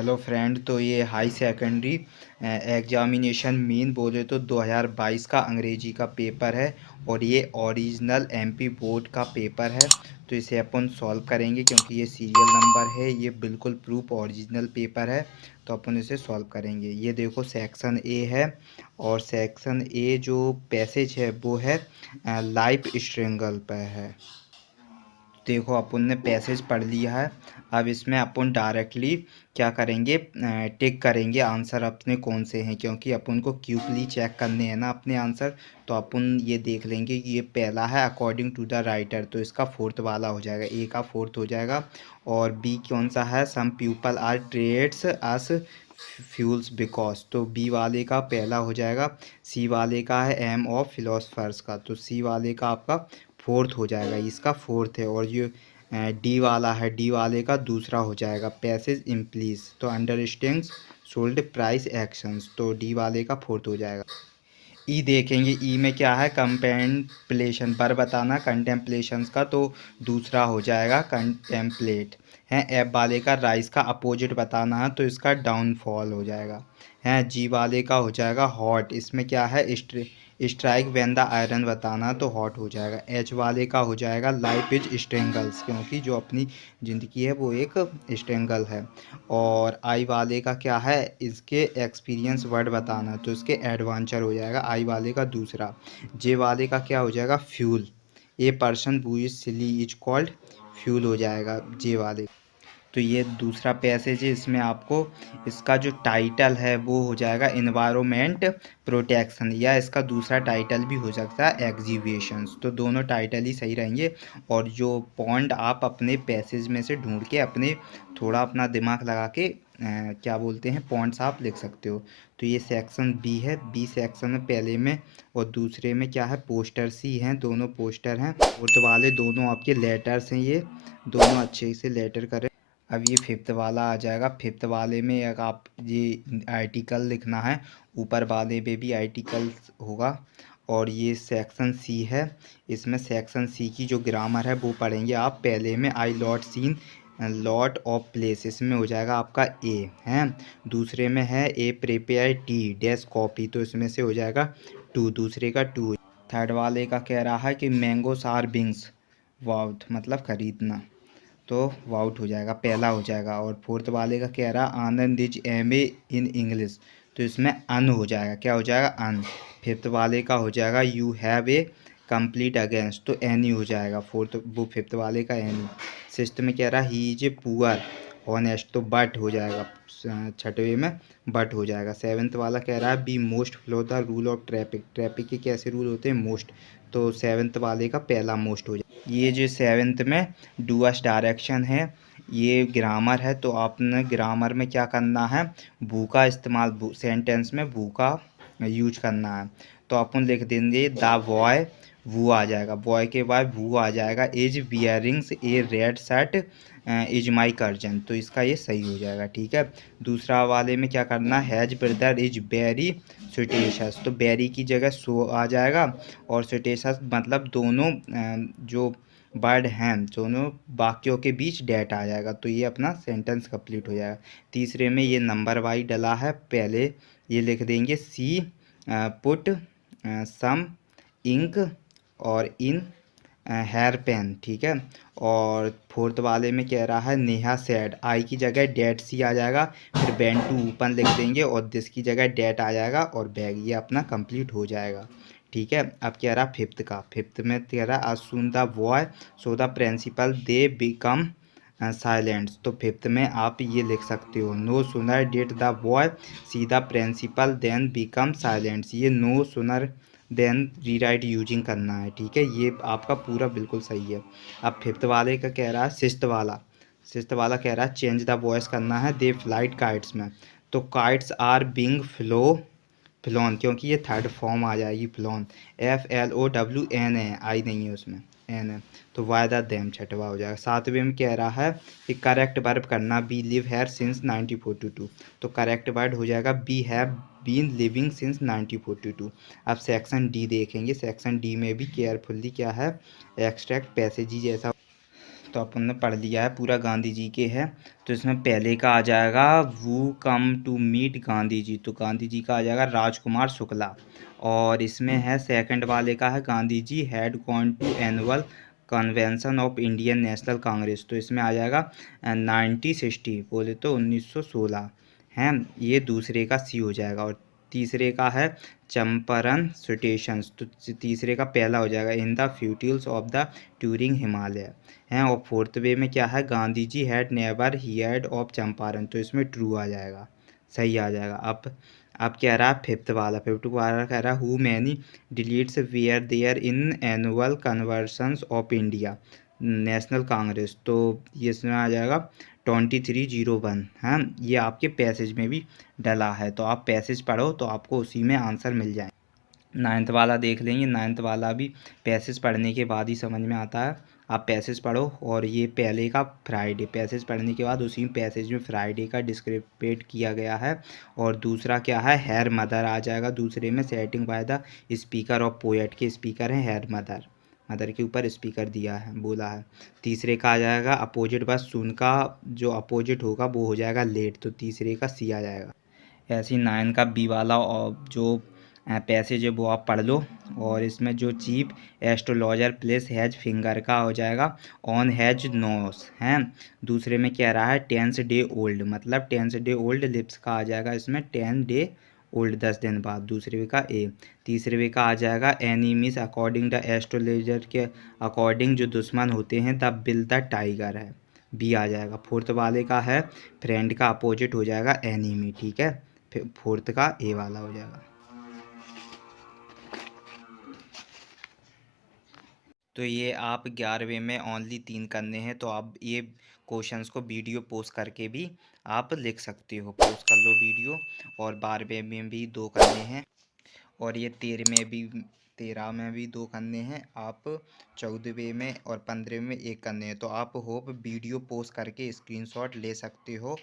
Hello friend. तो ये high secondary examination main बोले तो 2022 का अंग्रेजी का पेपर है और ये ओरिजिनल एमपी बोर्ड का पेपर है। तो इसे अपन सॉल्व करेंगे क्योंकि ये सीरियल नंबर है, ये बिल्कुल प्रूफ ओरिजिनल पेपर है। तो अपन इसे सॉल्व करेंगे। ये देखो सेक्शन ए है और सेक्शन ए जो पैसेज है वो है लाइफ स्ट्रगल पर है। देखो अपन ने पैसेज पढ़ लिया है। अब इसमें अपन डायरेक्टली क्या करेंगे, टिक करेंगे आंसर अपने कौन से हैं, क्योंकि अपन को क्यूकली चेक करने हैं ना अपने आंसर। तो अपन ये देख लेंगे कि ये पहला है अकॉर्डिंग टू द राइटर, तो इसका फोर्थ वाला हो जाएगा, ए का फोर्थ हो जाएगा। और बी कौन सा है, some people are trades as fuels because, तो बी वाले का पहला हो जाएगा। सी वाले का है एम ऑफ फिलोसफर्स का, तो सी वाले का आपका फोर्थ हो जाएगा, इसका फोर्थ है। और ये डी वाला है, डी वाले का दूसरा हो जाएगा पैसेज इम्प्लीज, तो अंडरस्टैंड्स सोल्ड प्राइस एक्शंस, तो डी वाले का फोर्थ हो जाएगा। ई देखेंगे, ई में क्या है, कंटेम्पलेशन पर बताना कंटेम्पलेशंस का, तो दूसरा हो जाएगा कंटेम्पलेट है। एफ वाले का राइस का अपोजिट बताना है, तो इसका डाउनफॉल हो जाएगा है। जी वाले का हो जाएगा हॉट, इसमें क्या है, स्ट्राइक व्हेन द आयरन बताना, तो हॉट हो जाएगा। एच वाले का हो जाएगा लाइफ इज स्ट्रेंगल्स, क्योंकि जो अपनी ज़िंदगी है वो एक स्ट्रेंगल है। और आई वाले का क्या है, इसके एक्सपीरियंस वर्ड बताना, तो इसके एडवेंचर हो जाएगा आई वाले का दूसरा। जे वाले का क्या हो जाएगा, fuel, a person who is silly is called fuel हो जाएगा जे वाले। तो ये दूसरा पैसेज है, इसमें आपको इसका जो टाइटल है वो हो जाएगा इन्वायरमेंट प्रोटेक्शन, या इसका दूसरा टाइटल भी हो सकता है एग्जीबिशंस, तो दोनों टाइटल ही सही रहेंगे। और जो पॉइंट आप अपने पैसेज में से ढूंढ के अपने थोड़ा अपना दिमाग लगा के क्या बोलते हैं पॉइंट्स आप लिख सकते हो। तो ये सेक्शन बी है, बी सेक्शन में पहले में और दूसरे में क्या है, पोस्टर सी हैं, दोनों पोस्टर हैं। फोर्थ वाले दोनों आपके लेटर्स हैं, ये दोनों अच्छे से लेटर करें। अब ये फिफ्थ वाला आ जाएगा। फिफ्थ वाले में अगर आप ये आर्टिकल लिखना है, ऊपर वाले पे भी आर्टिकल होगा। और ये सेक्शन सी है, इसमें सेक्शन सी की जो ग्रामर है वो पढ़ेंगे आप। पहले में I lot seen lot of place, इसमें हो जाएगा आपका ए है। दूसरे में है ए प्रिपेयर टी डैश कॉफ़ी, तो इसमें से हो जाएगा टू, दूसरे का टू। थर्ड वाले का कह रहा है कि मैंगो सार बिंग्स वाउट, मतलब खरीदना, तो वाउट हो जाएगा, पहला हो जाएगा। और फोर्थ वाले का कह रहा Anand is M A in English, तो इसमें अन हो जाएगा, क्या हो जाएगा, अन। फिफ्थ वाले का हो जाएगा you have a complete against, तो एनी हो जाएगा, फोर्थ वो फिफ्थ वाले का एनी। सिक्स्थ में कह रहा he is a poor honest, तो बट हो जाएगा, छठवें में बट हो जाएगा। सेवन्थ वाला कह रहा है be most follow the rule of traffic, traffic के कैसे रूल होते हैं, मोस्ट, तो सेवन्थ वाले का पहला मोस्ट हो जाएगा। ये जो सेवन्थ में डूअस डायरेक्शन है, ये ग्रामर है, तो आपने ग्रामर में क्या करना है, भू का इस्तेमाल, सेंटेंस में भू का यूज करना है। तो अपन लिख देंगे द बॉय, वू आ जाएगा, बॉय के बाद वू आ जाएगा। Is bearings A red shirt is my Curzon, तो इसका ये सही हो जाएगा, ठीक है। दूसरा वाले में क्या करना, हैज ब्रदर इज वेरी सुटेशस, तो बेरी की जगह सो आ जाएगा। और सुटेशस मतलब दोनों जो वर्ड हैं, दोनों वाक्यों के बीच डैट आ जाएगा, तो ये अपना सेंटेंस कंप्लीट हो जाएगा। तीसरे में ये नंबर वाइज डला है, पहले ये लिख देंगे सी पुट सम इंक और इन हेयर पेन, ठीक है। और फोर्थ वाले में कह रहा है नेहा सैड, आई की जगह डेट सी आ जाएगा, फिर बेन टू ऊपर लिख देंगे और दिस की जगह डेट आ जाएगा और बैग, ये अपना कंप्लीट हो जाएगा, ठीक है। अब कह रहा फिफ्थ का, फिफ्थ में कह रहा as soon the boy saw the principal they become silents, तो फिफ्थ में आप ये लिख सकते हो no sooner did the boy see the principal then become silents, ये नो सुनर देन रीराइट यूजिंग करना है, ठीक है। ये आपका पूरा बिल्कुल सही है। अब फिफ्थ वाले का कह रहा है, सिक्स्थ वाला कह रहा है चेंज द वॉइस करना है दे फ्लाइट काइट्स में, तो काइट्स आर बिंग फ्लोन, क्योंकि ये थर्ड फॉर्म आ जाएगी फ्लोन, FLOWN है, आई नहीं है उसमें, एन है, तो वाई द देम छठवा हो जाएगा। सातवें में कह रहा है कि करेक्ट वर्ब करना, बी लिव हैर सिंस 1942, तो करेक्ट वर्ड हो जाएगा B have been living since 1942। अब सेक्शन डी देखेंगे, सेक्शन डी में भी केयरफुल्ली क्या है, एक्सट्रैक्ट पैसेज जैसा। तो अपन ने पढ़ लिया है, पूरा गांधी जी के है। तो इसमें पहले का आ जाएगा वू come to meet Gandhi ji, तो गांधी जी का आ जाएगा राजकुमार शुक्ला। और इसमें है सेकंड वाले का है Gandhi ji had gone to annual convention of Indian National Congress, तो इसमें आ जाएगा 1960, बोले तो 1916 हैं। ये दूसरे का सी हो जाएगा। और तीसरे का है चंपारण स्टेशंस, तो तीसरे का पहला हो जाएगा in the foothills of the towering Himalaya हैं। और फोर्थ वे में क्या है Gandhi ji had never heard of Champaran, तो इसमें ट्रू आ जाएगा, सही आ जाएगा। अब कह रहा है फिफ्थ वाला कह रहा है who many deletes where there in annual कन्वर्सन्स of India national Congress, तो ये इसमें आ जाएगा 2301 है। ये आपके पैसेज में भी डला है, तो आप पैसेज पढ़ो तो आपको उसी में आंसर मिल जाए। नाइन्थ वाला देख लेंगे, नाइन्थ वाला भी पैसेज पढ़ने के बाद ही समझ में आता है। आप पैसेज पढ़ो, और ये पहले का फ्राइडे, पैसेज पढ़ने के बाद उसी पैसेज में फ्राइडे का डिस्क्रिपेट किया गया है। और दूसरा क्या है हेयर मदर आ जाएगा दूसरे में, setting by the speaker of poet के स्पीकर हैं हेयर मदर, मदर के ऊपर स्पीकर दिया है बोला है। तीसरे का आ जाएगा अपोजिट, बस सुन का जो अपोजिट होगा वो हो जाएगा लेट, तो तीसरे का सी आ जाएगा। ऐसे ही नाइन का बी वाला और जो पैसेज है वो आप पढ़ लो। और इसमें जो chief astrologer place has finger का हो जाएगा ऑन हैज नोस हैं। दूसरे में कह रहा है 10 डे ओल्ड, मतलब 10 डे ओल्ड लिप्स का आ जाएगा इसमें 10 डे ओल्ड 10 दिन बाद, दूसरे वे का ए। तीसरे वे का आ जाएगा एनिमीज अकॉर्डिंग द एस्ट्रोलॉजर के अकॉर्डिंग जो दुश्मन होते हैं द बिल द टाइगर है, बी आ जाएगा। फोर्थ वाले का है फ्रेंड का अपोजिट हो जाएगा एनिमी, ठीक है। फिर फोर्थ का ए वाला हो जाएगा। तो ये आप 11वें में ओनली 3 करने हैं, तो आप ये क्वेश्चंस को वीडियो पोस्ट करके भी आप लिख सकते हो, पोस्ट कर लो वीडियो। और 12वें में भी 2 करने हैं, और ये 13 में भी 2 करने हैं आप, 14वें में और 15वें में 1 करने हैं। तो आप होप वीडियो पोस्ट करके स्क्रीनशॉट ले सकते हो।